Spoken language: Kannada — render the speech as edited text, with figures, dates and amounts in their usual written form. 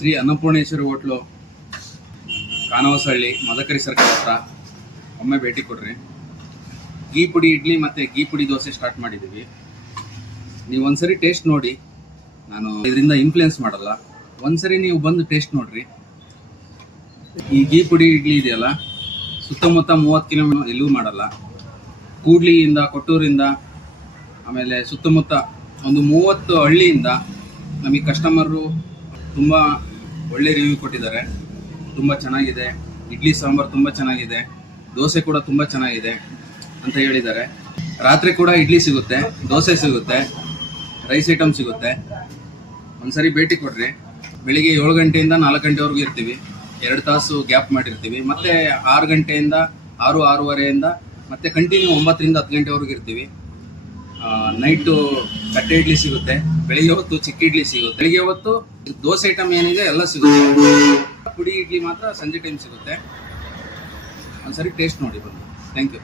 ಶ್ರೀ ಅನ್ನಪೂರ್ಣೇಶ್ವರಿ ಹೋಟ್ಲು, ಕಾನವಸಹಳ್ಳಿ, ಮದಕರಿ ಸರ್ಕಲ್ ಹತ್ರ ಒಮ್ಮೆ ಭೇಟಿ ಕೊಡ್ರಿ. ಗೀ ಪುಡಿ ಇಡ್ಲಿ ಮತ್ತು ಗೀ ಪುಡಿ ದೋಸೆ ಸ್ಟಾರ್ಟ್ ಮಾಡಿದ್ದೀವಿ. ನೀವು ಒಂದ್ಸರಿ ಟೇಸ್ಟ್ ನೋಡಿ. ನಾನು ಇದರಿಂದ ಇನ್ಫ್ಲುಯೆನ್ಸ್ ಮಾಡಲ್ಲ. ಒಂದ್ಸರಿ ನೀವು ಬಂದು ಟೇಸ್ಟ್ ನೋಡ್ರಿ. ಈ ಗೀ ಪುಡಿ ಇಡ್ಲಿ ಇದೆಯಲ್ಲ, ಸುತ್ತಮುತ್ತ 30 ಕಿಲೋಮೀಟರ್ ಎಲ್ಲೂ ಮಾಡಲ್ಲ. ಕೂಡ್ಲಿಯಿಂದ, ಕೊಟ್ಟೂರಿಂದ, ಆಮೇಲೆ ಸುತ್ತಮುತ್ತ ಒಂದು 30 ಹಳ್ಳಿಯಿಂದ ನಮಗೆ ಕಸ್ಟಮರು ತುಂಬ ಒಳ್ಳೆ ರಿವ್ಯೂ ಕೊಟ್ಟಿದ್ದಾರೆ. ತುಂಬ ಚೆನ್ನಾಗಿದೆ, ಇಡ್ಲಿ ಸಾಂಬಾರು ತುಂಬ ಚೆನ್ನಾಗಿದೆ, ದೋಸೆ ಕೂಡ ತುಂಬ ಚೆನ್ನಾಗಿದೆ ಅಂತ ಹೇಳಿದ್ದಾರೆ. ರಾತ್ರಿ ಕೂಡ ಇಡ್ಲಿ ಸಿಗುತ್ತೆ, ದೋಸೆ ಸಿಗುತ್ತೆ, ರೈಸ್ ಐಟಮ್ ಸಿಗುತ್ತೆ. ಒಂದ್ಸರಿ ಭೇಟಿ ಕೊಡ್ರಿ. ಬೆಳಿಗ್ಗೆ 7 ಗಂಟೆಯಿಂದ 4 ಗಂಟೆವರೆಗೂ ಇರ್ತೀವಿ. 2 ತಾಸು ಗ್ಯಾಪ್ ಮಾಡಿರ್ತೀವಿ. ಮತ್ತೆ 6 ಗಂಟೆಯಿಂದ 6-6:30 ಮತ್ತೆ ಕಂಟಿನ್ಯೂ 9ರಿಂದ 10 ಗಂಟೆವರೆಗೂ ಇರ್ತೀವಿ. ನೈಟು ತಟ್ಟೆ ಇಡ್ಲಿ ಸಿಗುತ್ತೆ, ಬೆಳಿಗ್ಗೆ ಹೊತ್ತು ಚಿಕ್ಕ ಇಡ್ಲಿ ಸಿಗುತ್ತೆ, ಬೆಳಿಗ್ಗೆ ಹೊತ್ತು ದೋಸೆ ಐಟಮ್ ಏನಿದೆ ಎಲ್ಲ ಸಿಗುತ್ತೆ. ಪುಡಿ ಇಡ್ಲಿ ಮಾತ್ರ ಸಂಜೆ ಟೈಮ್ ಸಿಗುತ್ತೆ. ಒಂದ್ಸರಿ ಟೇಸ್ಟ್ ನೋಡಿ ಬಂದು. Thank you.